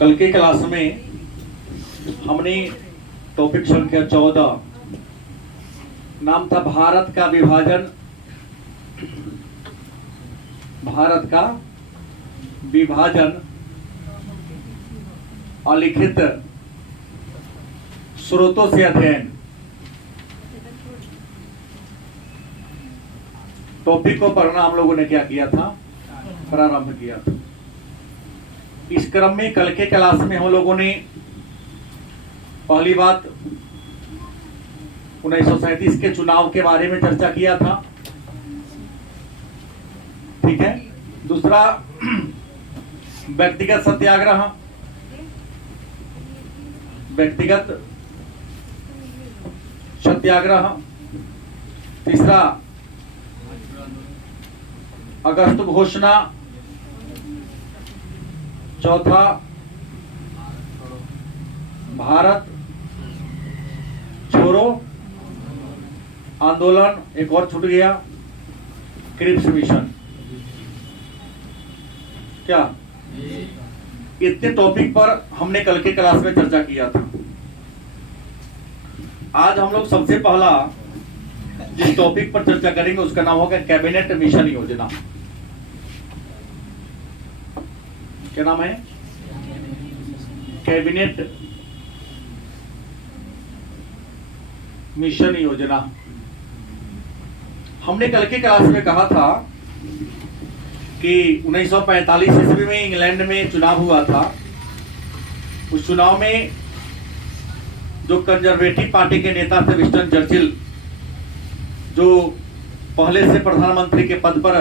कल के क्लास में हमने टॉपिक संख्या 14 नाम था भारत का विभाजन। भारत का विभाजन अलिखित स्रोतों से अध्ययन। टॉपिक को पढ़ना हम लोगों ने क्या किया था, प्रारंभ किया था। इस क्रम में कल के क्लास में हम लोगों ने पहली बात 1937 के चुनाव के बारे में चर्चा किया था, ठीक है। दूसरा व्यक्तिगत सत्याग्रह, व्यक्तिगत सत्याग्रह। तीसरा अगस्त घोषणा। चौथा भारत छोड़ो आंदोलन, एक और छूट गया, क्रिप्स मिशन। क्या इतने टॉपिक पर हमने कल के क्लास में चर्चा किया था। आज हम लोग सबसे पहला जिस टॉपिक पर चर्चा करेंगे उसका नाम होगा कैबिनेट मिशन योजना। क्या नाम है? कैबिनेट मिशन योजना। हमने कल के क्लास में कहा था कि 1945 ईस्वी में इंग्लैंड में चुनाव हुआ था। उस चुनाव में जो कंजर्वेटिव पार्टी के नेता थे विंस्टन चर्चिल, जो पहले से प्रधानमंत्री के पद पर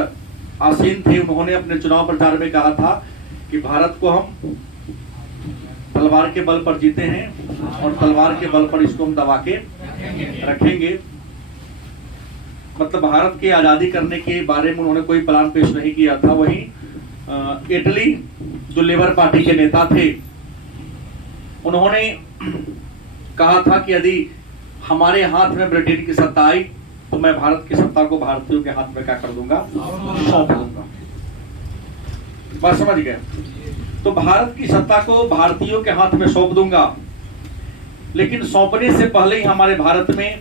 आसीन थे, उन्होंने अपने चुनाव प्रचार में कहा था कि भारत को हम तलवार के बल पर जीते हैं और तलवार के बल पर इसको हम दबा के रखेंगे। मतलब भारत की आजादी करने के बारे में उन्होंने कोई प्लान पेश नहीं किया था। वहीं इटली जो लेबर पार्टी के नेता थे, उन्होंने कहा था कि यदि हमारे हाथ में ब्रिटेन की सत्ता आई तो मैं भारत की सत्ता को भारतीयों के हाथ में क्या कर दूंगा, सौंप दूंगा। बात समझ गए? तो भारत की सत्ता को भारतीयों के हाथ में सौंप दूंगा। लेकिन सौंपने से पहले ही हमारे भारत में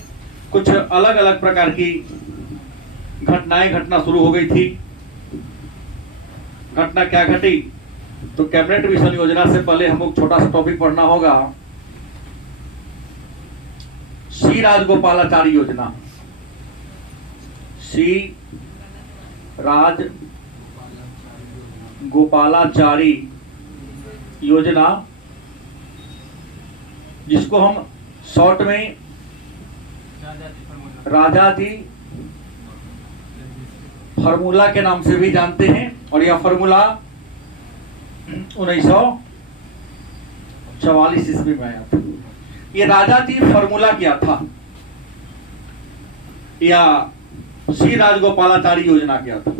कुछ अलग अलग प्रकार की घटनाएं घटना शुरू हो गई थी। घटना क्या घटी? तो कैबिनेट मिशन योजना से पहले हम लोग छोटा सा टॉपिक पढ़ना होगा, श्री राजगोपालाचारी योजना। श्री राज गोपालाचारी योजना, जिसको हम शॉर्ट में राजाजी फार्मूला के नाम से भी जानते हैं। और यह फार्मूला 1944 ईस्वी में आया था। ये राजाजी फार्मूला क्या था या श्री राजगोपालाचारी योजना क्या था?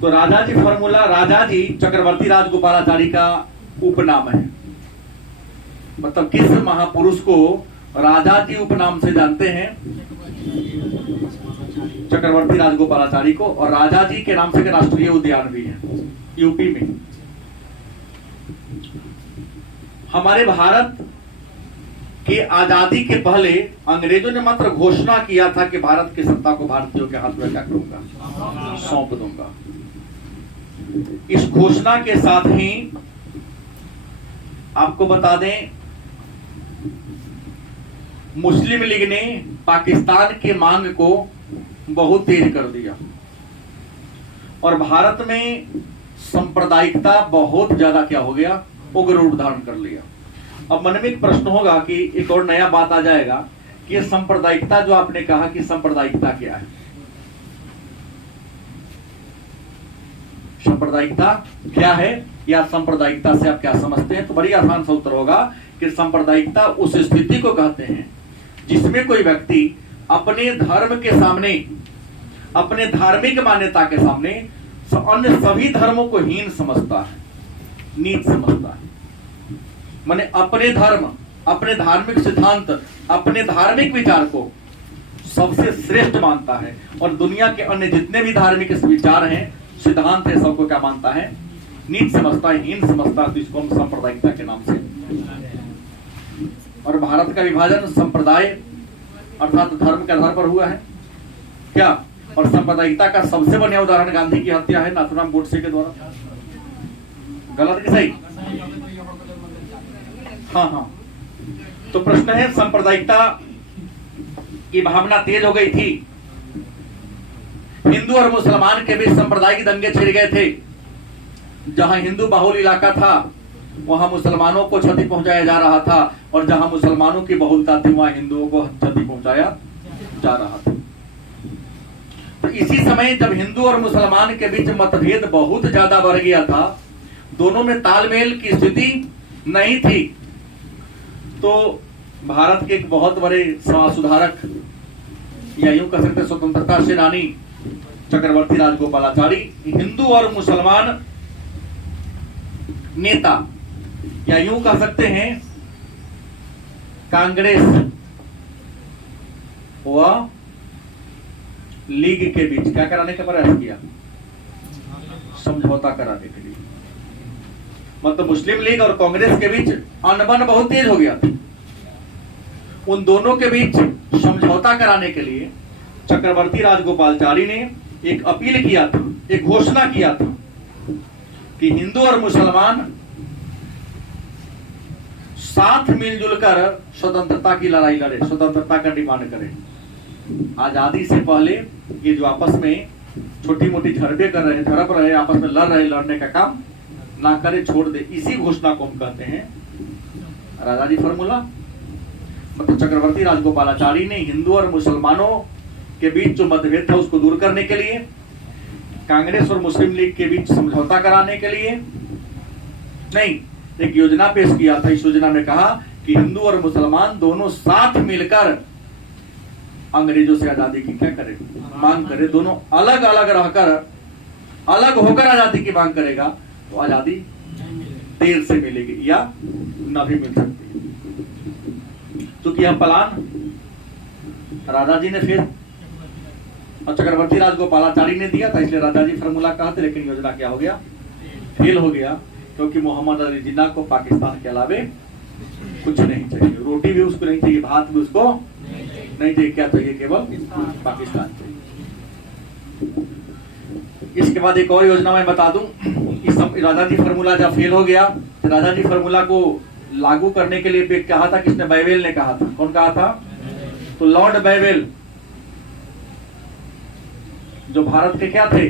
तो राजाजी फार्मूला, राजाजी चक्रवर्ती राजगोपालाचारी का उपनाम है। मतलब किस महापुरुष को राजाजी उपनाम से जानते हैं? चक्रवर्ती राजगोपालाचारी को। और राजाजी के नाम से एक राष्ट्रीय उद्यान भी है यूपी में। हमारे भारत की आजादी के पहले अंग्रेजों ने मात्र घोषणा किया था कि भारत की सत्ता को भारतीयों के हाथ में क्या करूंगा, सौंप दूंगा। इस घोषणा के साथ ही आपको बता दें, मुस्लिम लीग ने पाकिस्तान के मांग को बहुत तेज कर दिया और भारत में सांप्रदायिकता बहुत ज्यादा क्या हो गया, उग्र रूप धारण कर लिया। अब मन में एक प्रश्न होगा कि एक और नया बात आ जाएगा कि ये सांप्रदायिकता जो आपने कहा कि सांप्रदायिकता क्या है, सांप्रदायिकता क्या है या सांप्रदायिकता से आप क्या समझते हैं? तो बड़ी आसान सा उत्तर होगा कि सांप्रदायिकता उस स्थिति को कहते हैं जिसमें कोई व्यक्ति अपने धर्म के सामने, अपने धार्मिक मान्यता के सामने अन्य सभी धर्मों को हीन समझता है, नीच समझता है। माने अपने धर्म, अपने धार्मिक सिद्धांत, अपने धार्मिक विचार को सबसे श्रेष्ठ मानता है और दुनिया के अन्य जितने भी धार्मिक विचार हैं, सिद्धांत है, सबको क्या मानता है, नीच समझता है, हीन समझता है, तो इसको हम सांप्रदायिकता के नाम से। और भारत का विभाजन संप्रदाय अर्थात धर्म के आधार पर हुआ है क्या? और सांप्रदायिकता का सबसे बढ़िया उदाहरण गांधी की हत्या है नाथूराम गोडसे के द्वारा। गलत कि सही? हाँ हाँ। तो प्रश्न है, सांप्रदायिकता की भावना तेज हो गई थी, हिंदू और मुसलमान के बीच सांप्रदायिक दंगे छिड़ गए थे। जहां हिंदू बाहुल इलाका था वहां मुसलमानों को क्षति पहुंचाया जा रहा था, और जहां मुसलमानों की बहुलता थी वहां हिंदुओं को क्षति पहुंचाया जा रहा था। तो इसी समय जब हिंदू और मुसलमान के बीच मतभेद बहुत ज्यादा बढ़ गया था, दोनों में तालमेल की स्थिति नहीं थी, तो भारत के एक बहुत बड़े समाज सुधारक या यूं कह सकते स्वतंत्रता सेनानी चक्रवर्ती राजगोपालाचारी हिंदू और मुसलमान नेता या यूं कह सकते हैं कांग्रेस व लीग के बीच क्या कराने का प्रयास किया? समझौता कराने के लिए। मतलब मुस्लिम लीग और कांग्रेस के बीच अनबन बहुत तेज हो गया था। उन दोनों के बीच समझौता कराने के लिए चक्रवर्ती राजगोपालाचारी ने एक अपील किया था, एक घोषणा किया था कि हिंदू और मुसलमान साथ मिलजुल कर स्वतंत्रता की लड़ाई लड़े, स्वतंत्रता का डिमांड करें। आजादी से पहले ये जो आपस में छोटी मोटी झड़पें कर रहे, झड़प रहे, आपस में लड़ रहे, लड़ने का काम ना करे, छोड़ दे। इसी घोषणा को हम कहते हैं राजाजी फॉर्मूला। मतलब चक्रवर्ती राजगोपालाचारी ने हिंदू और मुसलमानों के बीच जो मतभेद था उसको दूर करने के लिए, कांग्रेस और मुस्लिम लीग के बीच समझौता कराने के लिए नहीं, एक योजना पेश किया था। इस योजना में कहा कि हिंदू और मुसलमान दोनों साथ मिलकर अंग्रेजों से आजादी की क्या करें, मांग करे। दोनों अलग अलग रहकर, अलग होकर आजादी की मांग करेगा तो आजादी देर से मिलेगी या न भी मिल सकती है। क्योंकि यह प्लान राजाजी ने फिर और चक्रवर्ती राजगोपालाचारी ने दिया था, इसलिए राजाजी फॉर्मूला कहा था। लेकिन योजना क्या हो गया? फेल हो गया, क्योंकि मोहम्मद अली जिन्ना को पाकिस्तान के अलावे कुछ नहीं चाहिए। रोटी भी उसको नहीं चाहिए, भात भी उसको नहीं चाहिए। क्या चाहिए? केवल पाकिस्तान चाहिए। इसके बाद एक और योजना मैं बता दूं। इस राजाजी फॉर्मूला जब फेल हो गया, तो राजाजी फॉर्मूला को लागू करने के लिए कहा था किसने? बैवेल ने कहा था। कौन कहा था? तो लॉर्ड बैवेल जो भारत के क्या थे?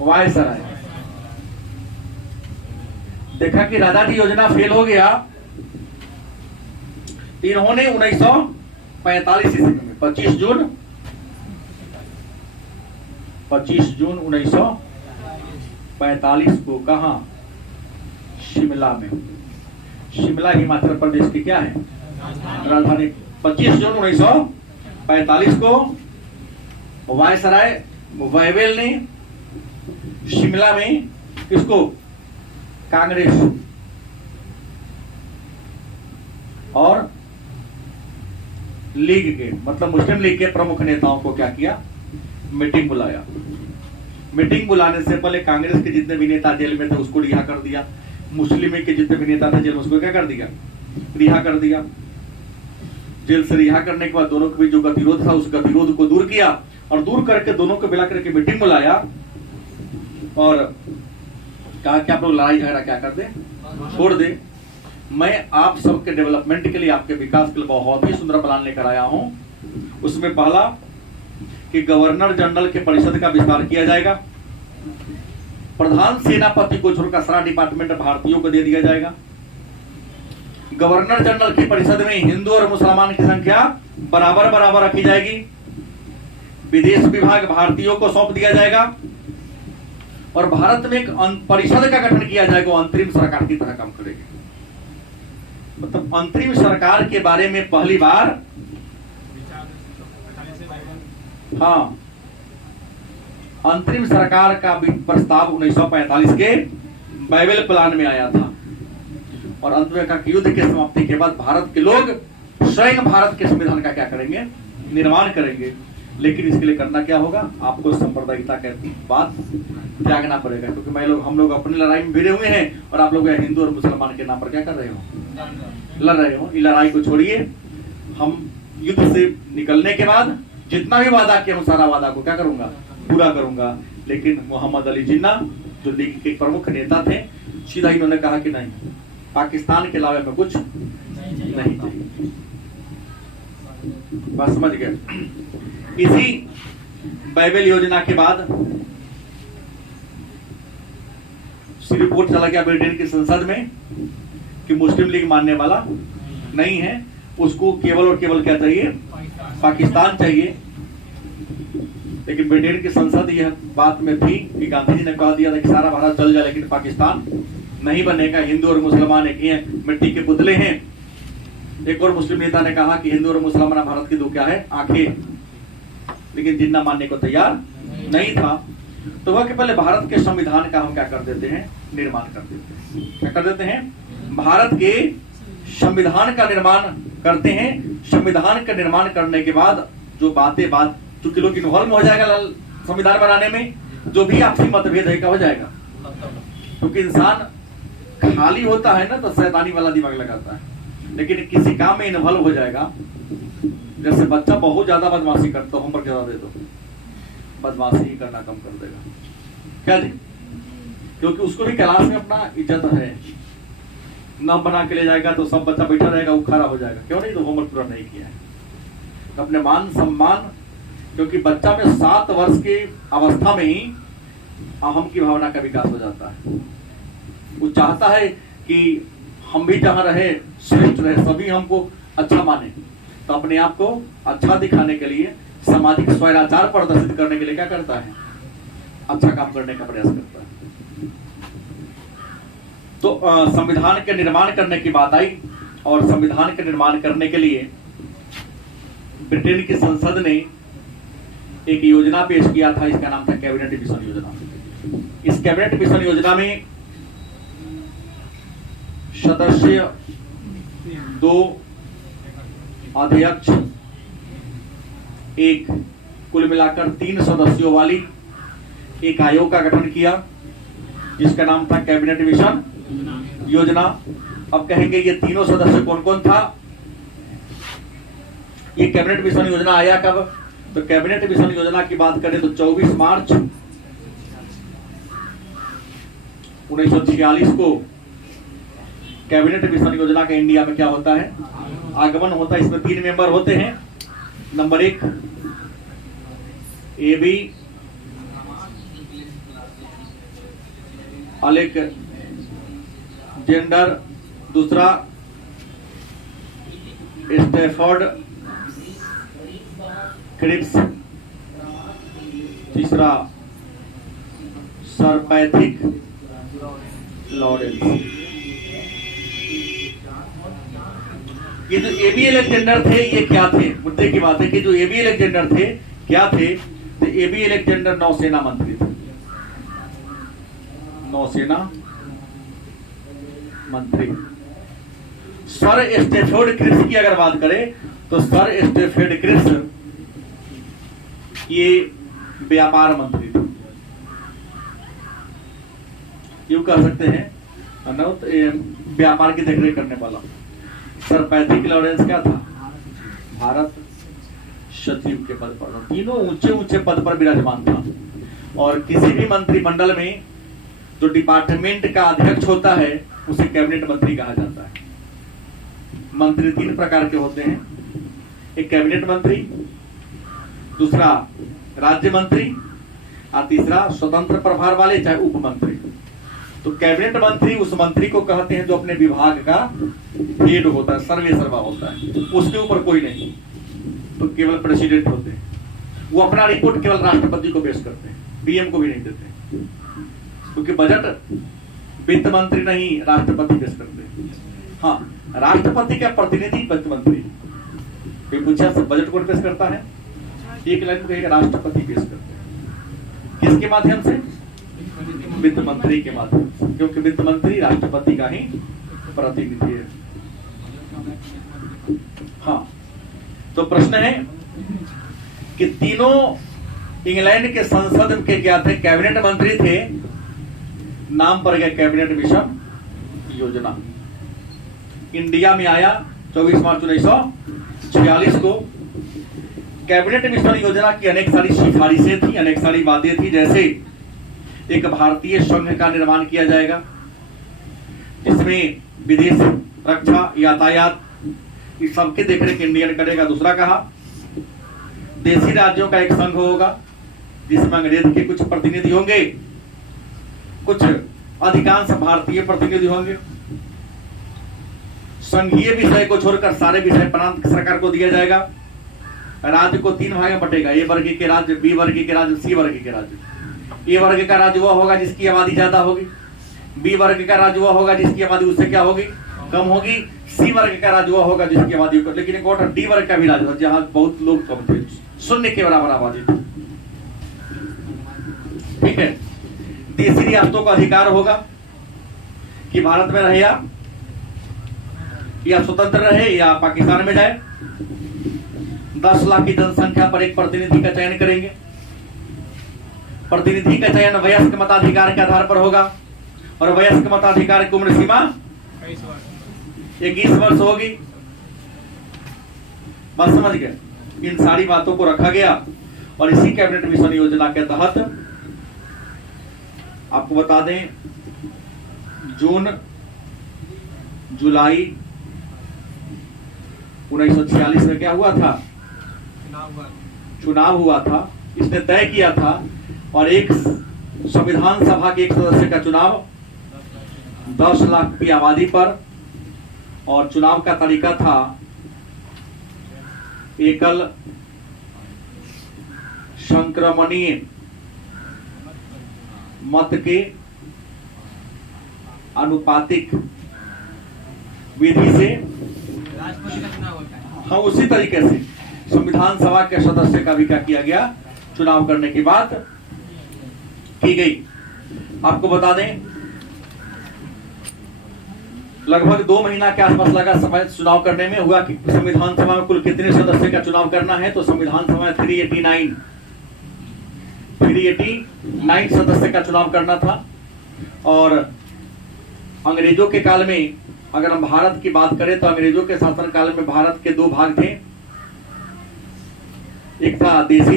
वायसराय। देखा कि राजाजी योजना फेल हो गया, इन्होंने 1945 ईस्वी में 25 जून 1945 को कहा? शिमला में। शिमला हिमाचल प्रदेश की क्या है? राजधानी। 25 जून 1945 को वायसराय बैवेल ने शिमला में इसको कांग्रेस और लीग के, मतलब मुस्लिम लीग के प्रमुख नेताओं को क्या किया? मीटिंग बुलाया। मीटिंग बुलाने से पहले कांग्रेस के जितने भी नेता जेल में थे उसको रिहा कर दिया, मुस्लिम लीग के जितने भी नेता थे जेल में उसको क्या कर दिया? रिहा कर दिया। जेल से रिहा करने के बाद दोनों के बीच जो गतिरोध था उस गतिरोध को दूर किया, और दूर करके दोनों को मिला करके मीटिंग बुलाया और कहा कि आप लोग लड़ाई झगड़ा क्या कर दे, छोड़ दे। मैं आप सबके डेवलपमेंट के लिए, आपके विकास के लिए बहुत ही सुंदर प्लान लेकर आया हूं। उसमें पहला कि गवर्नर जनरल के परिषद का विस्तार किया जाएगा, प्रधान सेनापति को छोड़कर सारा डिपार्टमेंट भारतीयों को दे दिया जाएगा। गवर्नर जनरल की परिषद में हिंदू और मुसलमान की संख्या बराबर बराबर रखी जाएगी। विदेश विभाग भारतीयों को सौंप दिया जाएगा और भारत में एक परिषद का गठन किया जाएगा, वो अंतरिम सरकार की तरह काम करेगी। मतलब अंतरिम सरकार के बारे में पहली बार अंतरिम सरकार का प्रस्ताव 1945 के बैवेल प्लान में आया था। और अंत में कहा कि युद्ध के समाप्ति के बाद भारत के लोग स्वयं भारत के संविधान का क्या करेंगे? निर्माण करेंगे। लेकिन इसके लिए करना क्या होगा, आपको सांप्रदायिकता का बात त्यागना पड़ेगा, क्योंकि हम लोग अपनी लड़ाई में भिड़े हुए हैं और आप लोग हिंदू और मुसलमान के नाम पर क्या कर रहे हो, लड़ रहे हो। इस लड़ाई को छोड़िए। हम युद्ध से निकलने के बाद जितना भी वादा किया, सारा वादा को क्या करूंगा, पूरा करूंगा। लेकिन मोहम्मद अली जिन्ना जो लीग के प्रमुख नेता थे, सीधा इन्होंने कहा कि नहीं, पाकिस्तान के अलावा में कुछ नहीं चाहिए। बात समझ गए। इसी बाइबल योजना के बाद रिपोर्ट चला गया ब्रिटेन की संसद में कि मुस्लिम लीग मानने वाला नहीं है, उसको केवल और केवल क्या चाहिए, पाकिस्तान चाहिए। लेकिन ब्रिटेन की संसद यह बात में थी कि गांधी जी ने कह दिया था कि सारा भारत चल जाए लेकिन पाकिस्तान नहीं बनेगा, हिंदू और मुसलमान एक ही हैं, मिट्टी के पुतले हैं। एक और मुस्लिम नेता ने कहा कि हिंदू और मुसलमान भारत की दो क्या है, आंखें। लेकिन जिन्ना मानने को तैयार नहीं था। तो वह कि पहले भारत के संविधान का हम क्या कर देते हैं, निर्माण कर देते हैं। क्या कर देते हैं, भारत के संविधान का निर्माण करते हैं। संविधान का निर्माण करने के बाद जो बात चूंकि लोग इन्वॉल्व हो जाएगा संविधान बनाने में, जो भी आपसी मतभेद है क्या हो जाएगा, क्योंकि इंसान खाली होता है ना तो शैतानी वाला दिमाग लगाता है। लेकिन किसी काम में इन्वॉल्व हो जाएगा, जैसे बच्चा बहुत ज्यादा बदमाशी करता, होमवर्क ज्यादा दे दो, बदमाशी ही करना कम कर देगा, क्या जी, क्योंकि उसको भी क्लास में अपना इज्जत है। न बना के ले जाएगा तो सब बच्चा बैठा रहेगा, वो खड़ा हो जाएगा, क्यों नहीं, तो होमवर्क पूरा नहीं किया है। तो अपने मान सम्मान, क्योंकि बच्चा में 7 वर्ष की अवस्था में ही अहम की भावना का विकास हो जाता है। वो चाहता है कि हम भी जहां रहे श्रेष्ठ रहे, सभी हमको अच्छा माने। तो अपने आप को अच्छा दिखाने के लिए, सामाजिक स्वैराचार प्रदर्शित करने के लिए क्या करता है, अच्छा काम करने का प्रयास करता है। तो संविधान के निर्माण करने की बात आई, और संविधान के निर्माण करने के लिए ब्रिटेन की संसद ने एक योजना पेश किया था, इसका नाम था कैबिनेट मिशन योजना। इस कैबिनेट मिशन योजना में सदस्य 2 अध्यक्ष, एक कुल मिलाकर 3 सदस्यों वाली एक आयोग का गठन किया, जिसका नाम था कैबिनेट मिशन योजना। अब कहेंगे ये तीनों सदस्य कौन कौन था। ये कैबिनेट मिशन योजना आया कब, तो कैबिनेट मिशन योजना की बात करें तो 24 मार्च 1946 को कैबिनेट मिशन योजना का इंडिया में क्या होता है, आगमन होता है। इसमें 3 मेंबर होते हैं। नंबर 1 AB अलेक्जेंडर, दूसरा स्टैफोर्ड क्रिप्स, तीसरा सर पैट्रिक लॉरेंस। ये जो एबी अलेक्जेंडर थे, ये क्या थे, मुद्दे की बात है कि जो एबी अलेक्जेंडर थे क्या थे, तो एबी अलेक्जेंडर नौसेना मंत्री थे, नौसेना मंत्री। सर स्टैफोर्ड क्रिप्स की अगर बात करें तो सर स्टैफोर्ड क्रिप्स ये व्यापार मंत्री थे, यूं कह सकते हैं व्यापार की देखरेख करने वाला। सर पैट्रिक लॉरेंस क्या था, भारत सचिव के पद पर, तीनों ऊंचे ऊंचे पद पर विराजमान था। और किसी भी मंत्रिमंडल में जो डिपार्टमेंट का अध्यक्ष होता है उसे कैबिनेट मंत्री कहा जाता है। मंत्री 3 प्रकार के होते हैं, एक कैबिनेट मंत्री, दूसरा राज्य मंत्री, और तीसरा स्वतंत्र प्रभार वाले चाहे उप मंत्री। तो कैबिनेट मंत्री उस मंत्री को कहते हैं जो अपने विभाग का हेड होता है, सर्वे सर्वा होता है, उसके ऊपर कोई नहीं, तो केवल प्रेसिडेंट होते हैं। वो अपना रिपोर्ट केवल राष्ट्रपति को पेश करते हैं, पीएम को भी नहीं देते, क्योंकि बजट वित्त मंत्री नहीं राष्ट्रपति पेश करते हैं। हाँ, राष्ट्रपति का प्रतिनिधि वित्त मंत्री, कोई पूछा बजट कौन पेश करता है, एक लाइन में कहेगा राष्ट्रपति पेश करते हैं। किसके माध्यम से, वित्त मंत्री के माध्यम से, क्योंकि वित्त मंत्री राष्ट्रपति का ही प्रतिनिधि है। हाँ, तो प्रश्न है कि तीनों इंग्लैंड के संसद के क्या थे, कैबिनेट मंत्री थे। नाम पर गया कैबिनेट मिशन योजना। इंडिया में आया 24 मार्च 1946 को। कैबिनेट मिशन योजना की अनेक सारी सिफारिशें थी, अनेक सारी बातें थी। जैसे एक भारतीय संघ का निर्माण किया जाएगा जिसमें विदेश, रक्षा, यातायात इस सबके देखरेख इंडियन करेगा। दूसरा कहा देशी राज्यों का एक संघ होगा जिसमें अंग्रेज के कुछ प्रतिनिधि होंगे, कुछ अधिकांश भारतीय प्रतिनिधि होंगे। संघीय विषय को छोड़कर सारे विषय प्रांत सरकार को दिया जाएगा। राज्य को 3 भाग में बटेगा, ए वर्ग के राज्य, बी वर्ग के राज्य, सी वर्ग के राज्य। ए वर्ग का राज्य वह होगा जिसकी आबादी ज्यादा होगी, बी वर्ग का राज्य वह होगा जिसकी आबादी उससे क्या होगी, कम होगी, सी वर्ग का राज्य वह होगा जिसकी आबादी, लेकिन एक और डी वर्ग का भी राज्य था जहां बहुत लोग कम थे, 0 के बराबर आबादी थी। ठीक है। देशी रियासतों का अधिकार होगा कि भारत में रहे या स्वतंत्र रहे या पाकिस्तान में जाए। 10 लाख की जनसंख्या पर एक प्रतिनिधि का चयन करेंगे। प्रतिनिधि का चयन वयस्क मताधिकार के आधार पर होगा और वयस्क मताधिकार की उम्र सीमा 21 वर्ष होगी। बात समझ गए। इन सारी बातों को रखा गया और इसी कैबिनेट मिशन योजना के तहत आपको बता दें जून जुलाई 1946 में क्या हुआ था, चुनाव हुआ था। इसने तय किया था और एक संविधान सभा के एक सदस्य का चुनाव 10 लाख की आबादी पर, और चुनाव का तरीका था एकल संक्रमणीय मत के अनुपातिक विधि से। हाँ, उसी तरीके से संविधान सभा के सदस्य का भी क्या किया गया, चुनाव करने की बात की गई। आपको बता दें लगभग 2 महीना के आसपास लगा समय चुनाव करने में। हुआ कि संविधान सभा में कुल कितने सदस्य का चुनाव करना है, तो संविधान सभा में 389 सदस्य का चुनाव करना था। और अंग्रेजों के काल में अगर हम भारत की बात करें तो अंग्रेजों के शासन काल में भारत के 2 भाग थे। एक था देशी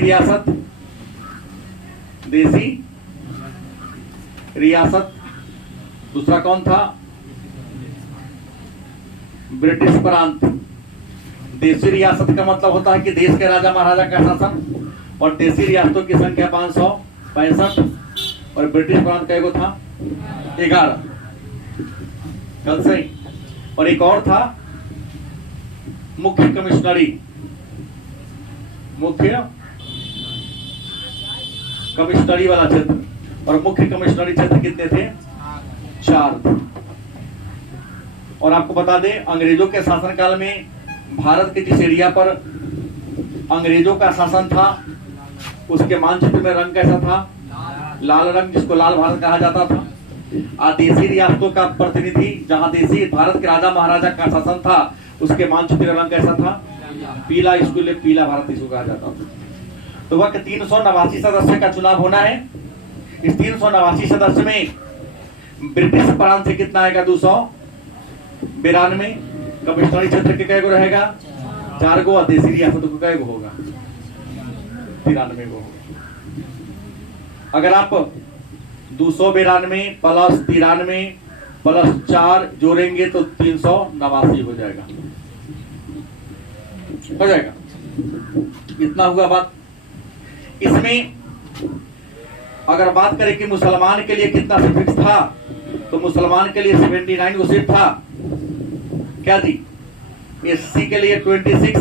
रियासत, दूसरा कौन था, ब्रिटिश प्रांत। देशी रियासत का मतलब होता है कि देश के राजा महाराजा का शासन, और देशी रियासतों की संख्या 565 और ब्रिटिश प्रांत का एगो था 11। कल सही। और एक और था मुख्य कमिश्नरी वाला क्षेत्र, और मुख्य कमिश्नरी क्षेत्र कितने थे, 4 थे। और आपको बता दें अंग्रेजों के शासनकाल में भारत के जिस एरिया पर अंग्रेजों का शासन था उसके मानचित्र में रंग कैसा था, लाल रंग, जिसको लाल भारत कहा जाता था। देशी रियासतों का प्रतिनिधि जहां देशी भारत के राजा महाराजा का शासन था उसके मानचित्र रंग कैसा था, पीला, इसको लिए पीला भारत इसको कहा जाता था। तो वह 389 सदस्य का चुनाव होना है। इस 389 सदस्य में ब्रिटिश प्रांत से कितना आएगा, 292। कमिश्नरी क्षेत्र के कै गो रहेगा, 4 गो, और देशी रियासत को कै गो होगा, 93 गो होगा। अगर आप 292 प्लस 93 प्लस 4 जोड़ेंगे तो 389 हो जाएगा। इतना हुआ बात। इसमें अगर बात करें कि मुसलमान के लिए कितना सीट फिक्स था, तो मुसलमान के लिए 79 गो सीट था। क्या जी, एससी के लिए 26,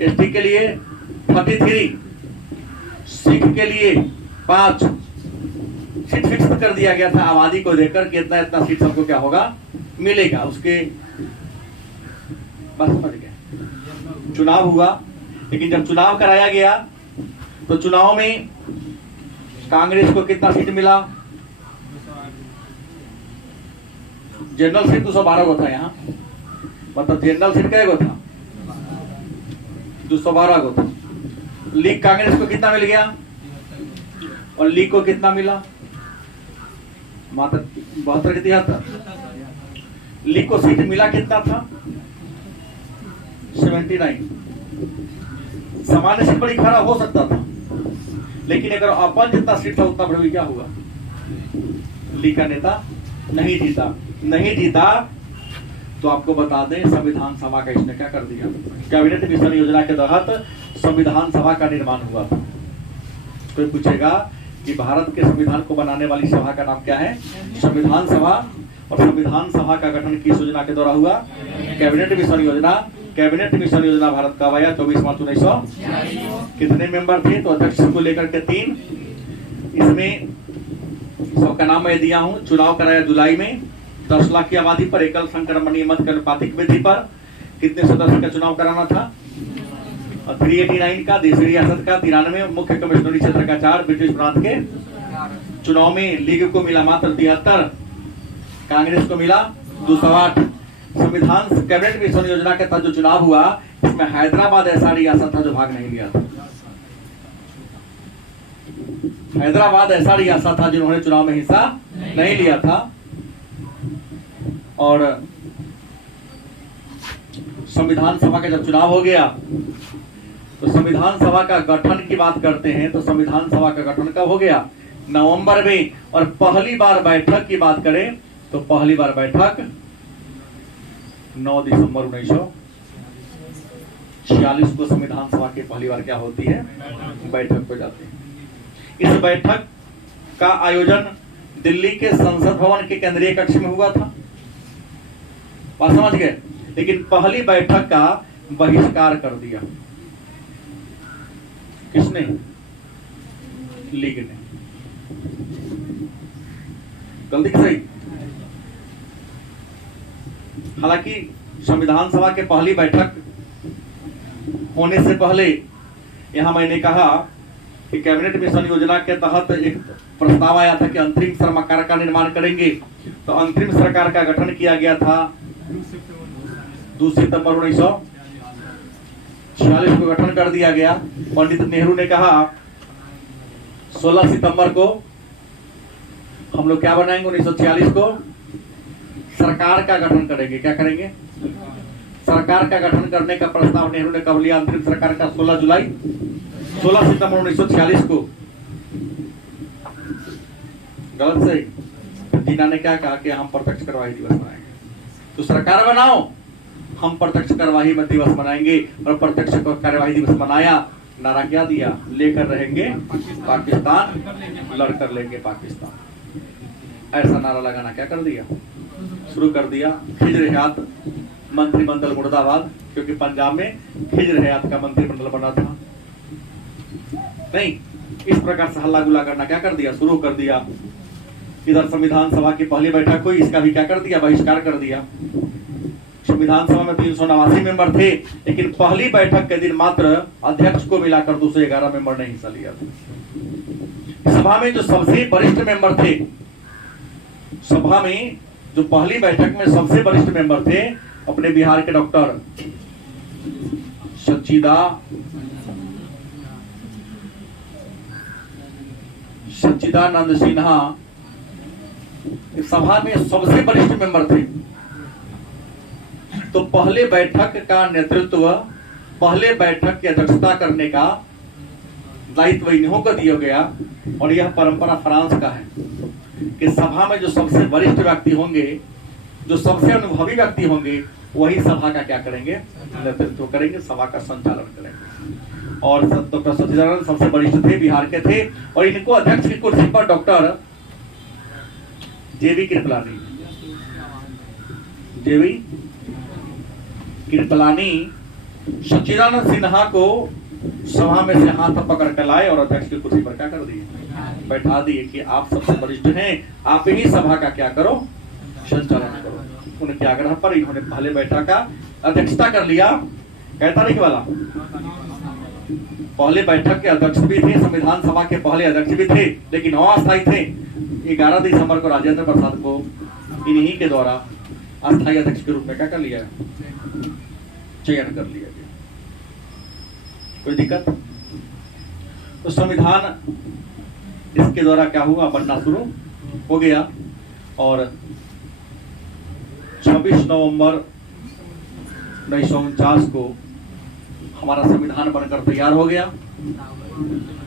एसटी के लिए 33, सिख के लिए 5 सीट फिक्स कर दिया गया था आबादी को देखकर कि इतना इतना सीट सबको क्या होगा, मिलेगा। उसके बस समझ गए। चुनाव हुआ, लेकिन जब चुनाव कराया गया तो चुनाव में कांग्रेस को कितना सीट मिला, जनरल सीट 212 गो था यहाँ, मतलब जनरल सीट क्या गो था, 212 गो था। लीग कांग्रेस को कितना मिल गया और लीग को कितना मिला? मात्र 72 के 73। लीग को सीट मिला कितना था? 79। सामान्य सीट बड़ी खड़ा हो सकता था, लेकिन अगर अपन जितना सीट था उतना बढ़ी क्या हुआ? लीग का नेता नहीं जीता। तो आपको बता दें संविधान सभा का इसने क्या कर दिया? कैबिनेट मिशन योजना के तहत संविधान सभा का निर्माण हुआ था। कोई पूछेगा कि भारत के संविधान को बनाने वाली सभा का नाम क्या है? संविधान सभा। और संविधान सभा का गठन किस योजना के द्वारा हुआ? कैबिनेट मिशन योजना। कैबिनेट मिशन योजना भारत का आया 24 मार्च 1900। कितने मेंबर थे? तो अध्यक्ष को लेकर के 3। इसमें सबका नाम मैं दिया हूं। चुनाव कराया जुलाई में 10 लाख की आबादी पर, एकल संक्रमणीय मत के अनुपातिक विधि पर। कितने सदस्य का चुनाव कराना था? 389 का, देशी रियासत का 93, मुख्य कमिश्नरी क्षेत्र का 4, ब्रिटिश प्रांत के। चुनाव में लीग को मिला मात्र 73, कांग्रेस को मिला 208। संविधान कैबिनेट मिशन योजना के तहत जो चुनाव हुआ, इसमें हैदराबाद ऐसा रियासत था जो भाग नहीं लिया था। हैदराबाद ऐसा रियासत था जिन्होंने चुनाव में हिस्सा नहीं लिया था। और संविधान सभा का जब चुनाव हो गया तो संविधान सभा का गठन की बात करते हैं, तो संविधान सभा का गठन कब हो गया? नवंबर में। और पहली बार बैठक की बात करें तो पहली बार बैठक 9 दिसंबर 1946 को संविधान सभा की पहली बार क्या होती है? बैठक हो जाती है। इस बैठक का आयोजन दिल्ली के संसद भवन के केंद्रीय कक्ष में हुआ था। बात समझ गए? लेकिन पहली बैठक का बहिष्कार कर दिया किसने? लीग ने। गलती सही? हालांकि संविधान सभा के पहली बैठक होने से पहले यहां मैंने कहा कि कैबिनेट मिशन योजना के तहत एक प्रस्ताव आया था कि अंतरिम सरकार का निर्माण करेंगे। तो अंतरिम सरकार का गठन किया गया था 2 सितंबर 1946 को गठन कर दिया गया। पंडित नेहरू ने कहा 16 सितंबर को हम लोग क्या बनाएंगे? 1946 को सरकार का गठन करेंगे। क्या करेंगे? सरकार का गठन करने का प्रस्ताव नेहरू ने कब लिया? अंतरिम सरकार का 16 सितंबर 1946 को। गलत सही? जीना ने क्या कहा कि हम प्रत्यक्ष कार्यवाही दिवस मनाएंगे। तो सरकार बनाओ, हम प्रत्यक्ष कार्यवाही में दिवस मनाएंगे। और प्रत्यक्ष कार्यवाही दिवस मनाया। नारा क्या दिया? लेकर रहेंगे पाकिस्तान, लड़कर लेंगे पाकिस्तान। ऐसा नारा लगाना क्या कर दिया? शुरू कर दिया। खिजर हयात मंत्रिमंडल मुर्दाबाद, क्योंकि पंजाब में खिजर हयात का मंत्रिमंडल बना था। नहीं, इस प्रकार से हल्ला गुल्ला करना क्या कर दिया? शुरू कर दिया। इधर संविधान सभा की पहली बैठक हुई, इसका भी क्या कर दिया? बहिष्कार कर दिया। संविधान सभा में 389 मेंबर थे, लेकिन पहली बैठक के दिन मात्र अध्यक्ष को मिलाकर 211 मेंबर ने हिस्सा लिया था। सभा में जो सबसे वरिष्ठ मेंबर थे, सभा में जो पहली बैठक में सबसे वरिष्ठ मेंबर थे, अपने बिहार के डॉक्टर सच्चिदानंद सिन्हा सभा में सबसे वरिष्ठ मेंबर थे। तो पहले बैठक का नेतृत्व, पहले बैठक की अध्यक्षता करने का दायित्व इन्हों को दिया गया। और यह परंपरा फ्रांस का है कि सभा में जो सबसे वरिष्ठ व्यक्ति होंगे, जो सबसे अनुभवी व्यक्ति होंगे, वही सभा का क्या करेंगे? नेतृत्व करेंगे, सभा का संचालन करेंगे। और डॉक्टर सच्चिदानंद सबसे वरिष्ठ थे, बिहार के थे। और इनको अध्यक्ष की कुर्सी पर डॉक्टर जेबी कृपलानी सच्चिदानंद सिन्हा को सभा में से हाथ पकड़ कर लाए और अध्यक्ष की कुर्सी पर क्या कर दिए? बैठा दिए कि आप सबसे वरिष्ठ हैं, आप ही सभा का क्या करो? संचालन करो। उनके आग्रह पर इन्होंने पहले बैठक का अध्यक्षता कर लिया। 5 तारीख वाला पहले बैठक के अध्यक्ष भी थे, संविधान सभा के पहले अध्यक्ष भी थे, लेकिन अस्थायी थे। 11 दिसंबर को राजेंद्र प्रसाद को इन्हीं के द्वारा अस्थायी अध्यक्ष के रूप में क्या कर लिया? चयन कर लिया गया। कोई दिक्कत? तो संविधान इसके द्वारा क्या हुआ, बनना शुरू हो गया। और 26 नवंबर 1949 को हमारा संविधान बनकर तैयार हो गया।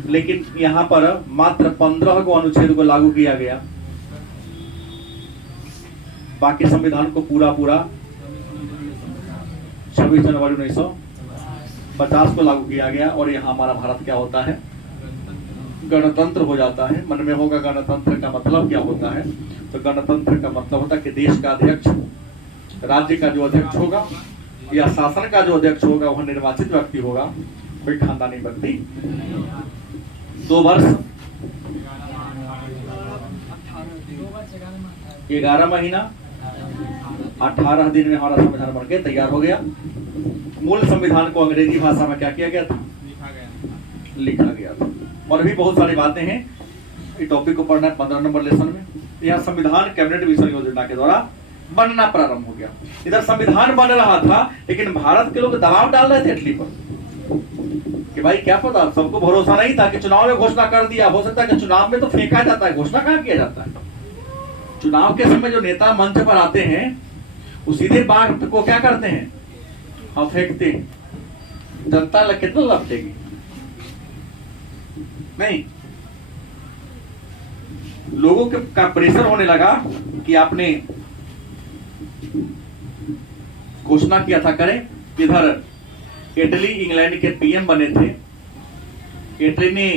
लेकिन यहाँ पर मात्र 15 को अनुच्छेद को लागू किया गया, बाकी संविधान को पूरा 26 जनवरी 1950 को लागू किया गया। और यहाँ हमारा भारत क्या होता है, गणतंत्र हो जाता है। मन में होगा गणतंत्र का मतलब क्या होता है, तो गणतंत्र का मतलब होता है कि देश का अध्यक्ष, राज्य का जो अध्यक्ष होगा या शासन का जो अध्यक्ष होगा वह निर्वाचित व्यक्ति होगा, कोई खानदानी व्यक्ति। 2 वर्ष 11 महीना 18 दिन में हमारा संविधान बन के तैयार हो गया। मूल संविधान को अंग्रेजी भाषा में क्या किया गया था, लिखा गया था। और भी बहुत सारी बातें हैं, इस टॉपिक को पढ़ना है 15 नंबर लेसन में। यह संविधान कैबिनेट मिशन योजना के द्वारा बनना प्रारंभ हो गया। इधर संविधान बन रहा था, लेकिन भारत के लोग दबाव डाल रहे थे इटली पर कि भाई क्या पता, सबको भरोसा नहीं था कि चुनाव में घोषणा कर दिया, हो सकता है कि चुनाव में तो फेंका जाता है, घोषणा कहाँ किया जाता है। चुनाव के समय जो नेता मंच पर आते हैं वो सीधे बात को क्या करते हैं, हम फेंकते हैं। जनता कितना लाभ देगी, नहीं। लोगों के का प्रेशर होने लगा कि आपने घोषणा किया था करें। इधर इटली इंग्लैंड के पीएम बने थे। इटली ने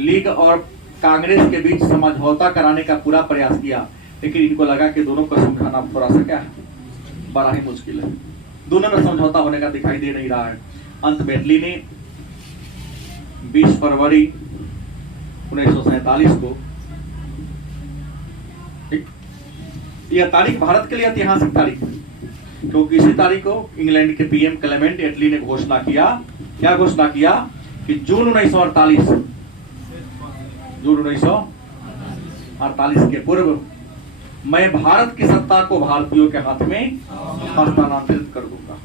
लीग और कांग्रेस के बीच समझौता कराने का पूरा प्रयास किया, लेकिन इनको लगा कि दोनों को समझाना थोड़ा सा क्या है, बड़ा ही मुश्किल है। दोनों में समझौता होने का दिखाई दे नहीं रहा है। अंत में इटली ने 20 फरवरी 1947 को, यह तारीख भारत के लिए ऐतिहासिक तारीख है, क्योंकि इसी तारीख को इंग्लैंड के पीएम क्लेमेंट एटली ने घोषणा किया, क्या घोषणा किया कि जून 1948 के पूर्व मैं भारत की सत्ता को भारतीयों के हाथ में हस्तांतरित कर दूंगा।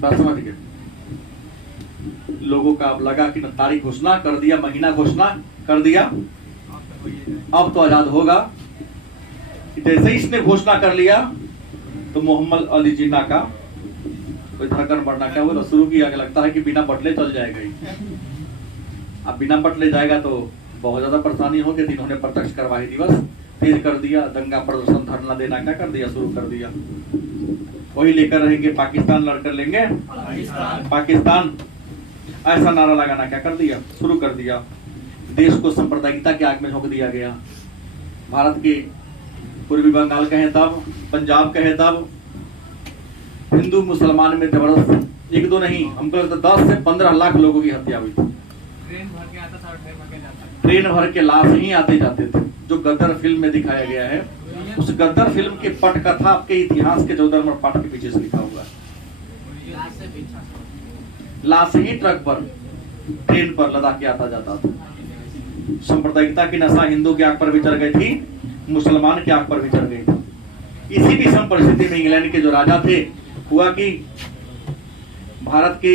बात समझ गए? लोगों का अब लगा कि तारीख घोषणा कर दिया, महीना घोषणा कर दिया, अब तो आजाद होगा। जैसे ही इसने घोषणा कर लिया तो मोहम्मद अली जिन्ना का कोई धड़कन बढ़ना क्या वो शुरू किया, लगता है कि बिना बटले चल जाएगा ही। अब बिना बटले जाएगा तो बहुत ज्यादा परेशानी होगी। इन्होंने प्रत्यक्ष कार्रवाई दिवस तेज कर दिया, दंगा प्रदर्शन धरना देना क्या कर दिया, शुरू कर दिया। वही लेकर रहेंगे पाकिस्तान, लड़कर लेंगे पाकिस्तान, ऐसा नारा लगाना क्या कर दिया, शुरू कर दिया। देश को सांप्रदायिकता के आग में झोंक दिया गया। भारत के पूर्वी बंगाल कहे तब, पंजाब कहे तब, हिंदू मुसलमान में जबरदस्त, एक दो नहीं, हमको 10 से 15 लाख लोगों की हत्या हुई थी। ट्रेन भर के लाश ही आते जाते थे। जो गद्दार फिल्म में दिखाया गया है, उस गद्दार फिल्म की पटकथा आपके इतिहास के 14 नंबर पाठ के पीछे से लिखा हुआ है। लाश ही ट्रक पर, ट्रेन पर लदा के आता जाता था। सांप्रदायिकता की नशा हिंदू की आंख पर भी चढ़ गई थी, मुसलमान की आंख पर भी चढ़ गई थी। इसी विषम परिस्थिति में इंग्लैंड के जो राजा थे, हुआ कि भारत के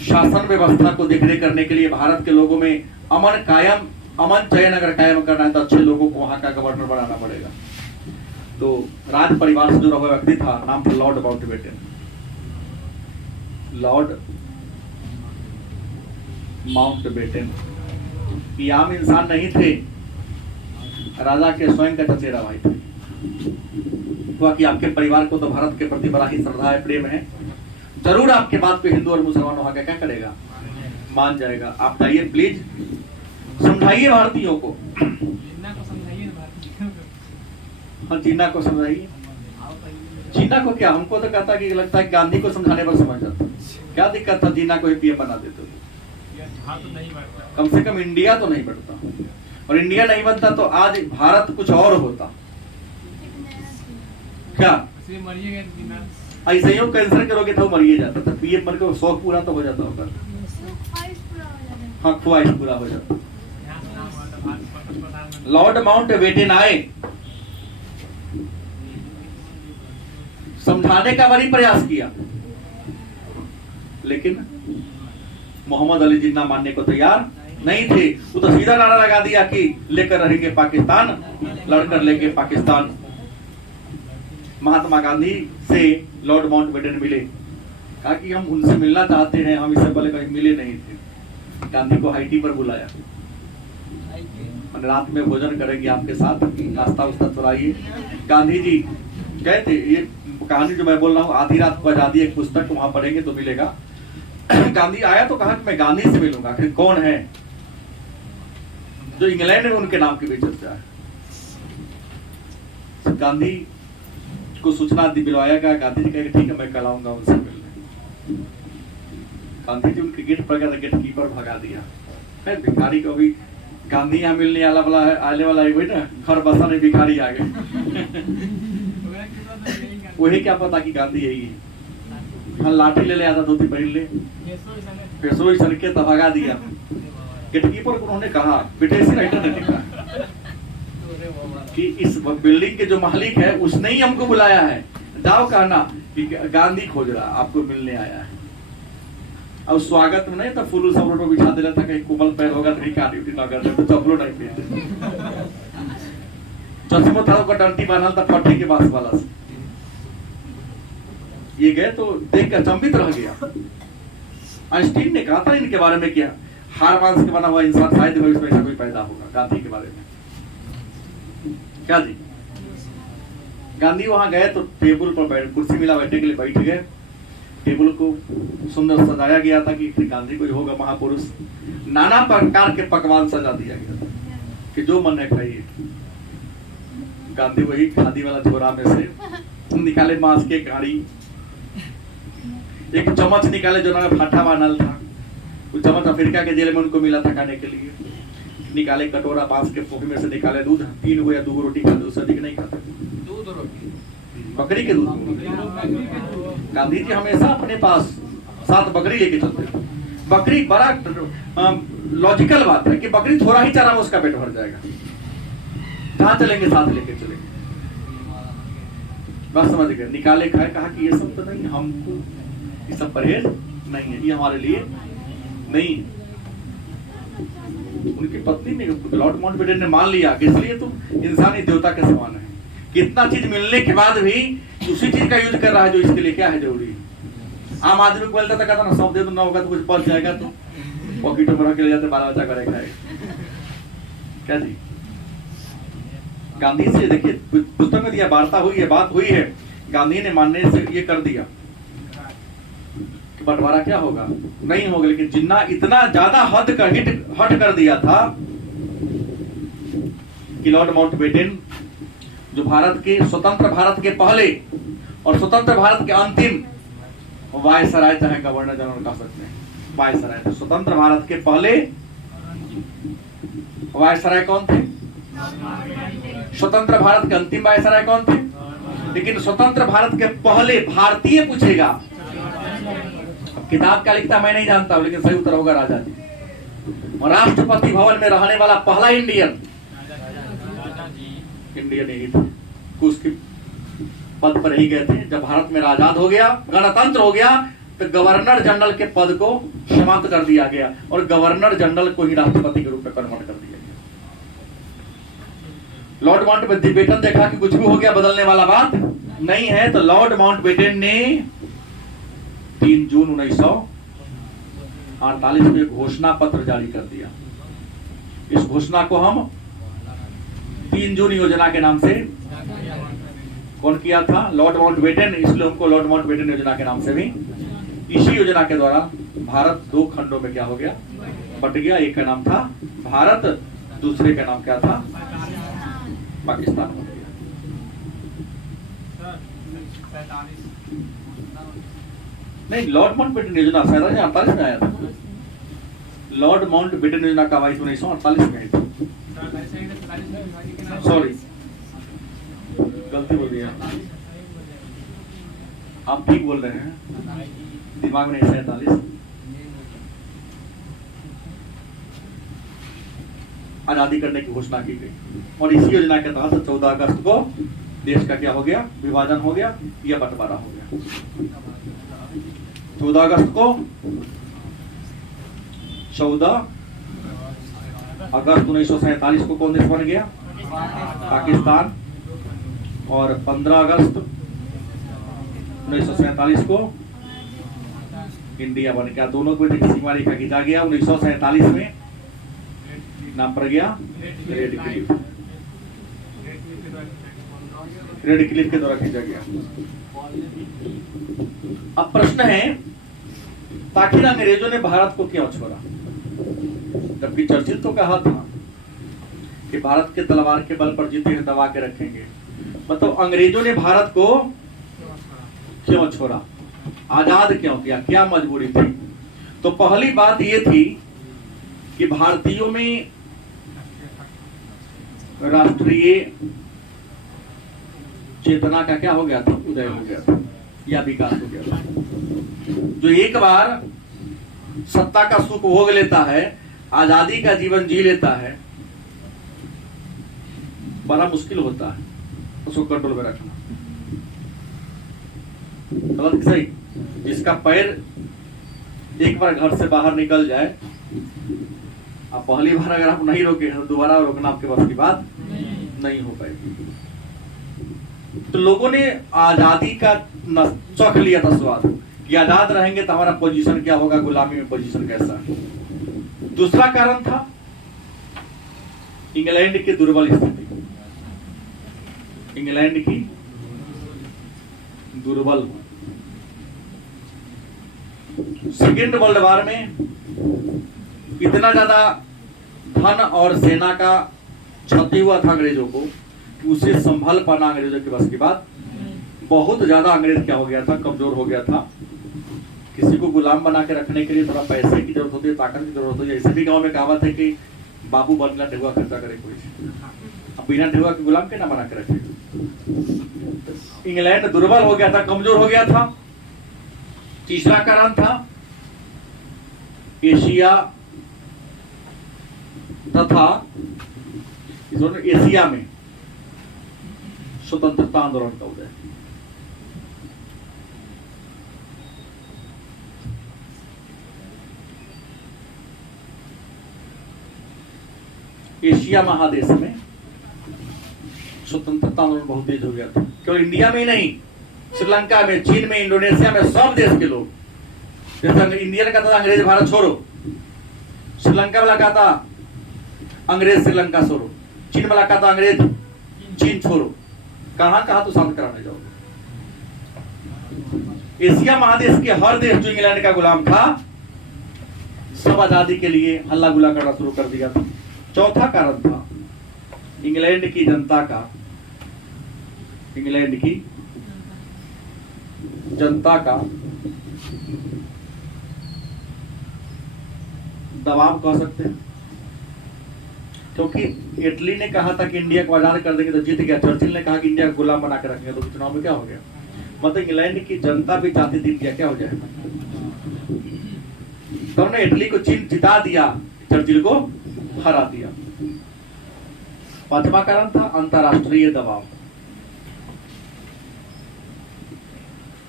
शासन व्यवस्था को देखरेख करने के लिए भारत के लोगों में अमन चयन अगर कायम करना है तो अच्छे लोगों को वहां का गवर्नर बनाना पड़ेगा। तो राज परिवार से जुड़ा हुआ व्यक्ति था, नाम था लॉर्ड माउंटबेटन। लॉर्ड माउंटबेटन ये आम इंसान नहीं थे, राजा के स्वयं का चचेरा भाई थे। हुआ कि आपके परिवार को तो भारत के प्रति बड़ा ही श्रद्धा है, प्रेम है, जरूर आपके बात पे हिंदू और मुसलमान वहां का क्या करेगा, मान जाएगा। आप जाइए प्लीज, समझाइए भारतीयों को। हाँ, जीना को समझाइए। जीना को क्या, हमको तो कहता कि लगता है गांधी को समझाने पर समझ जाता। क्या दिक्कत था, जीना को पीएम बना देते, कम से कम इंडिया तो नहीं बढ़ता। और इंडिया नहीं बनता तो आज भारत कुछ और होता। क्या ऐसे ही कैंसर के रोगी था, वो मरिए जाता था, पीएम बन के शौक पूरा तो हो जाता होगा। हाँ, ख्वाहिश पूरा हो जाता। लॉर्ड माउंटबेटन आए, समझा उठाने का बड़ी प्रयास किया, लेकिन मोहम्मद अली जिन्ना मानने को तैयार नहीं थे। वो तो सीधा नारा लगा दिया कि लेकर रहेंगे पाकिस्तान, लड़कर लेंगे पाकिस्तान। महात्मा गांधी से लॉर्ड माउंटबेटन मिले, कहा कि हम उनसे मिलना चाहते हैं, हम इससे पहले कहीं मिले नहीं थे। गांधी को हाईटी पर बुलाया, रात में भोजन करेंगे आपके साथ, नाश्ता उस्ता चुराइए। गांधी जी गए थे, ये कहानी जो मैं बोल रहा हूँ, आधी रात को आजादी एक पुस्तक वहां पढ़ेंगे तो मिलेगा। गांधी आया तो कहा कि मैं गांधी से मिलूंगा। कि कौन है? जो इंग्लैंड में उनके नाम की भी चर्चा है। गांधी को सूचना दिलवाया गया। गांधी जी कहे ठीक है मैं कल आऊंगा उनसे मिलने। गांधी जी उनके गेट पर गया, गेट कीपर भगा दिया। फिर भिखारी को भी गांधी यहाँ मिलने आने वाला है, वही ना घर बसा नहीं, भिखारी आ गए। वही क्या पता कि गांधी यही है। हाँ, लाठी ले आता, धोती पहन ले, फिर सोई सड़के तो भगा दिया। गेटकीपर को उन्होंने कहा, ब्रिटिश राइटर ने लिखा कि इस बिल्डिंग के जो मालिक है उसने ही हमको बुलाया है, जाओ कहना कि गांधी खोज रहा, आपको मिलने आया है। और स्वागत में नहीं था, फूल सब रोड बिछा दे रहा था, कहीं कोमल पैर होगा तो ड्यूटी ना करते तो चपलो नहीं पहनते। चश्मो था उसका डंटी बांधा था फटे के बांस वाला से। ये गए तो देख कर अचंभित रह गया। आइंस्टीन ने कहा था इनके बारे में क्या हार मांस के बना हुआ इंसान शायद भविष्य में कोई पैदा होगा। गांधी के बारे में क्या जी? गांधी वहां गए तो टेबल पर बैठ, कुर्सी मिला बैठने के लिए बैठ गए। टेबल को सुंदर सजाया गया था कि गांधी कोई होगा महापुरुष। नाना प्रकार के पकवान सजा दिया गया था कि जो मन है खाइए। गांधी वही खादी वाला झोरा में से निकाले मांस के गाड़ी, एक चम्मच निकाले जो ना फाटा बानल था। वो चम्मच अफ्रीका के जेल में उनको मिला था खाने के लिए। निकाले कटोरा बांस के पोखी में से निकाले दूध, 3 गो या 2 गो रोटी खाते, उससे अधिक नहीं खाते। दूध रोटी, बकरी के दूध। गांधी जी हमेशा अपने पास 7 बकरी लेके चलते थे। बकरी बड़ा लॉजिकल बात है कि बकरी थोड़ा ही चारा में उसका पेट भर जाएगा। जहां चलेंगे साथ लेके चलेंगे। बस समझ गए। निकाले खाए, कहा कि ये सब तो नहीं, हमको ये सब परहेज नहीं है, ये हमारे लिए नहीं। उनकी पत्नी ने, लॉर्ड माउंटबेटन ने मान लिया कि इसलिए तुम इंसानी देवता के समान है। कितना चीज मिलने के बाद भी उसी चीज का यूज कर रहा है जो इसके लिए क्या है जरूरी। आम आदमी को बोलता था, कहता ना सब दे दो, ना होगा तो कुछ पच जाएगा तो पॉकेटों में रख के ले जाते, 12 बच्चा करे खाएगा। क्या जी? गांधी से देखिए पुस्तक में दिया, वार्ता हुई है, बात हुई है। गांधी ने मानने से ये कर दिया कि बंटवारा क्या होगा, नहीं होगा। लेकिन जिन्ना इतना ज्यादा हट कर दिया था कि लॉर्ड माउंटबेटन जो भारत के स्वतंत्र भारत के पहले और स्वतंत्र भारत के अंतिम वायसराय, चाहे गवर्नर जनरल कह सकते हैं, वायसराय थे। स्वतंत्र भारत के पहले वायसराय कौन थे? स्वतंत्र भारत के अंतिम वायसराय कौन थे? लेकिन स्वतंत्र भारत के पहले भारतीय पूछेगा, किताब क्या लिखता मैं नहीं जानता हूं, लेकिन सही उत्तर होगा राजा जी। और राष्ट्रपति भवन में रहने वाला पहला इंडियन यही थे। कुछ के पद पर ही गए थे। जब भारत में आजाद हो गया, गणतंत्र हो गया, तो गवर्नर जनरल के पद को समाप्त कर दिया गया और गवर्नर जनरल को ही राष्ट्रपति के रूप में कन्वर्ट कर दिया गया। लॉर्ड माउंटबेटन देखा कि कुछ भी हो गया, बदलने वाला बात नहीं है, तो लॉर्ड माउंटबेटन ने 3 जून 1948 में घोषणा पत्र जारी कर दिया। इस घोषणा को हम 3 जून योजना के नाम से, कौन किया था? Lord Mountbatten. इसलिए उनको लॉर्ड माउंटबेटन योजना के नाम से भी, इसी योजना के द्वारा भारत 2 खंडों में क्या हो गया, बट गया। एक का नाम था भारत, दूसरे का नाम क्या था? पाकिस्तान हो गया। नहीं, लॉर्ड माउंटबेटन योजना 1948 में आया था। लॉर्ड माउंटबेटन योजना का 1948 में आई थी। सॉरी, गलती बोल दिया। आप ठीक बोल रहे हैं, दिमाग में 47। आजादी करने की घोषणा की गई और इसी योजना के तहत 14 अगस्त को देश का क्या हो गया, विभाजन हो गया, या बंटवारा हो गया। 14 अगस्त को 14 अगस्त 1947 को कौन देश बन गया, पाकिस्तान। और 15 अगस्त 1947 को इंडिया बन गया। दोनों के बीच सीमा रेखा खींचा गया। 1947 में नाम पड़ गया रेड क्लिफ, रेड क्लिफ के द्वारा खींचा गया। अब प्रश्न है, आखिर अंग्रेजों ने भारत को क्यों छोड़ा, जबकि चर्चिल तो कहा था कि भारत के तलवार के बल पर जीते हैं दबा के रखेंगे। मतलब अंग्रेजों ने भारत को क्यों छोड़ा, आजाद क्यों किया, क्या मजबूरी थी? तो पहली बात यह थी कि भारतीयों में राष्ट्रीय चेतना का क्या हो गया था, उदय हो गया था या विकास हो गया था। जो एक बार सत्ता का सुख भोग लेता है, आजादी का जीवन जी लेता है, बड़ा मुश्किल होता है उसको कंट्रोल में रखना। गलत सही, जिसका पैर एक बार घर से बाहर निकल जाए, अब पहली बार अगर आप नहीं रोके तो दोबारा रोकना आपके पास की बात नहीं हो पाएगी। तो लोगों ने आजादी का चख लिया था स्वाद कि आजाद रहेंगे तो हमारा पोजीशन क्या होगा, गुलामी में पोजीशन कैसा। दूसरा कारण था इंग्लैंड की दुर्बल स्थिति, इंग्लैंड की दुर्बल। सेकेंड वर्ल्ड वॉर में इतना ज्यादा धन और सेना का क्षति हुआ था अंग्रेजों को, उसे संभल पाना अंग्रेजों के बस की बात। बहुत ज्यादा अंग्रेज क्या हो गया था, कमजोर हो गया था। किसी को गुलाम बना के रखने के लिए थोड़ा पैसे की जरूरत होती है, ताकत की जरूरत होती है। ऐसे भी गांव में कहावत है कि बाबू बनना ढेुआ खर्चा करे कोई, अब बिना ढेुआ के गुलाम के ना बना के रखे। इंग्लैंड दुर्बल हो गया था, कमजोर हो गया था। तीसरा कारण था एशिया तथा एशिया में स्वतंत्रता आंदोलन का उदय। एशिया महादेश में स्वतंत्रता आंदोलन बहुत तेज हो गया था। केवल इंडिया में ही नहीं, श्रीलंका में, चीन में, इंडोनेशिया में, सब देश के लोग। जैसे इंडिया ने कहा था अंग्रेज भारत छोड़ो, श्रीलंका वाला कहा था अंग्रेज श्रीलंका छोड़ो, चीन वाला कहा था अंग्रेज चीन छोड़ो। कहां कहा तो शांत कराने जाओगे। एशिया महादेश के हर देश जो इंग्लैंड का गुलाम था, सब आजादी के लिए हल्ला गुल्ला करना शुरू कर दिया था। चौथा कारण था इंग्लैंड की जनता का, इंग्लैंड की जनता का दबाव कह सकते हैं, क्योंकि इटली ने कहा था कि इंडिया को आजाद कर देंगे तो जीत गया। चर्चिल ने कहा कि इंडिया को गुलाम बना के रखेंगे, तो चुनाव में क्या हो गया। मतलब इंग्लैंड की जनता भी चाहती थी इंडिया क्या हो जाए, तो उन्होंने इटली को चीन जिता दिया, चर्चिल को हरा दिया। पांचवा कारण था अंतरराष्ट्रीय दबाव,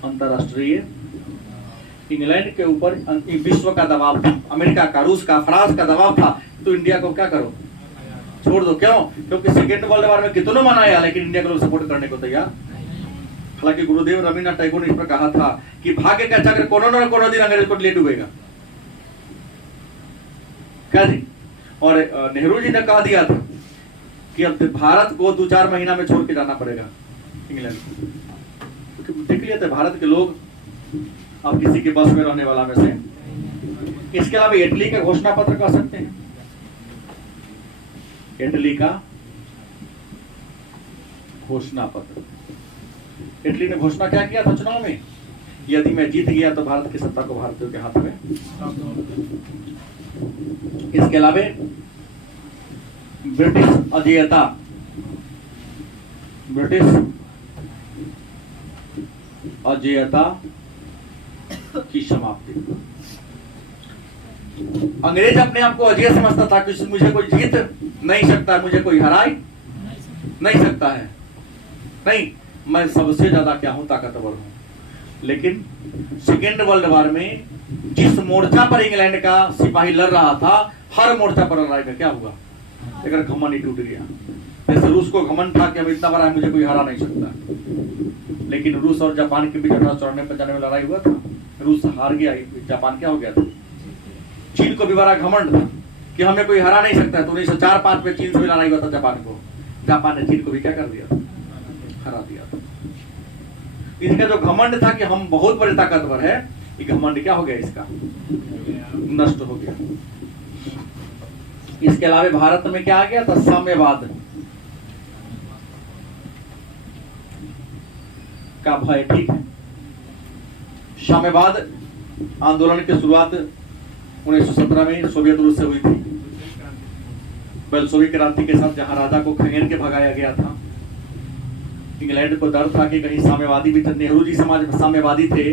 अंतरराष्ट्रीय इंग्लैंड के ऊपर विश्व का दबाव था, अमेरिका का, रूस का, फ्रांस का दबाव था। तो इंडिया को क्या करो, छोड़ दो। क्यों? क्योंकि सेकेंड वर्ल्ड वॉर में कितनों मनाया, लेकिन इंडिया को लोग सपोर्ट करने को तैयार। हालांकि गुरुदेव रविन्द्रनाथ टैगोर ने इस पर कहा था कि भाग्य का चक्र कोनो न कोनो दिन अंग्रेज को ले डूबेगा, क्या जी। और नेहरू जी ने कहा दिया था कि अब भारत को 2-4 महीना में छोड़ के जाना पड़ेगा इंग्लैंड को, क्योंकि देख लिया था भारत के लोग अब किसी के बस में रहने वाला में से। इसके अलावा इटली का घोषणा पत्र कह सकते हैं, इटली का घोषणा पत्र। इटली ने घोषणा क्या किया था चुनाव में, यदि मैं जीत गया तो भारत की सत्ता को भारतीयों के हाथ में। इसके अलावा ब्रिटिश अधीयता, ब्रिटिश अजेयता की समाप्ति। अंग्रेज अपने आप को अजेय समझता था कि मुझे कोई जीत नहीं सकता, मुझे कोई हरा नहीं सकता है। नहीं, मैं सबसे ज्यादा क्या हूं, ताकतवर हूं। लेकिन सेकेंड वर्ल्ड वॉर में जिस मोर्चा पर इंग्लैंड का सिपाही लड़ रहा था, हर मोर्चा पर लड़ाई में क्या हुआ, अगर घमंड ही टूट गया। जैसे रूस को घमंड था कि हम इतना बड़ा है, मुझे कोई हरा नहीं सकता। लेकिन रूस और जापान के बीच 1894-95 में लड़ाई हुआ था, रूस हार गया, जापान क्या हो गया था। चीन को भी बड़ा घमंड था कि हमें कोई हरा नहीं सकता है, तो 1904-05 में चीन से भी लड़ाई हुआ था जापान को। जापान ने चीन को भी क्या कर दिया था, हरा दिया था। इनका जो घमंड था कि हम बहुत बड़े ताकतवर है, ये घमंड क्या हो गया, इसका नष्ट हो गया। इसके अलावा भारत में क्या आ गया था, साम्यवाद का भय। ठीक है, साम्यवाद आंदोलन की शुरुआत 1917 में सोवियत रूस से हुई थी। बेल्शेविक क्रांति के साथ, जहां राजा को खंगेर के भगाया गया था। इंग्लैंड को डर था कि कहीं साम्यवादी भी, नेहरू जी समाज में साम्यवादी थे,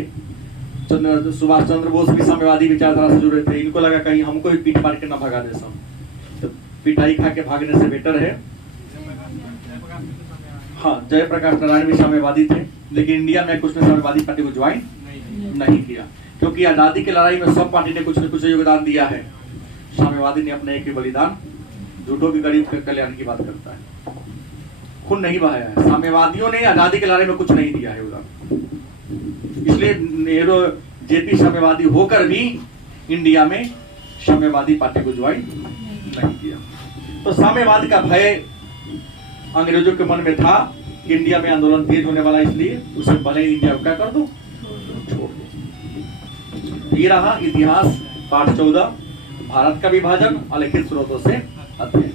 सुभाष चंद्र बोस भी साम्यवादी विचारधारा से जुड़े थे। इनको लगा कहीं हमको भी पीट मार के ना भगा दे सब, तो पिटाई खा के भागने से बेटर है। हाँ, जयप्रकाश नारायण भी साम्यवादी थे, लेकिन इंडिया में कुछ ने साम्यवादी पार्टी को ज्वाइन नहीं किया, क्योंकि आजादी की लड़ाई में सब पार्टी ने कुछ न कुछ योगदान दिया है। साम्यवादी ने अपने एक ही बलिदान, झूठों की गरीब के कल्याण की बात करता है, खून नहीं बहाया है। साम्यवादियों ने आजादी की लड़ाई में कुछ नहीं दिया है योगदान। इसलिए नेहरू जेपी साम्यवादी होकर भी इंडिया में साम्यवादी पार्टी को ज्वाइन नहीं किया। तो साम्यवाद का भय अंग्रेजों के मन में था कि इंडिया में आंदोलन तेज होने वाला, इसलिए उसे पहले इंडिया को क्या कर दो, छोड़ दो। ये रहा इतिहास पाठ 14, भारत का विभाजन अलिखित स्रोतों से अध्ययन।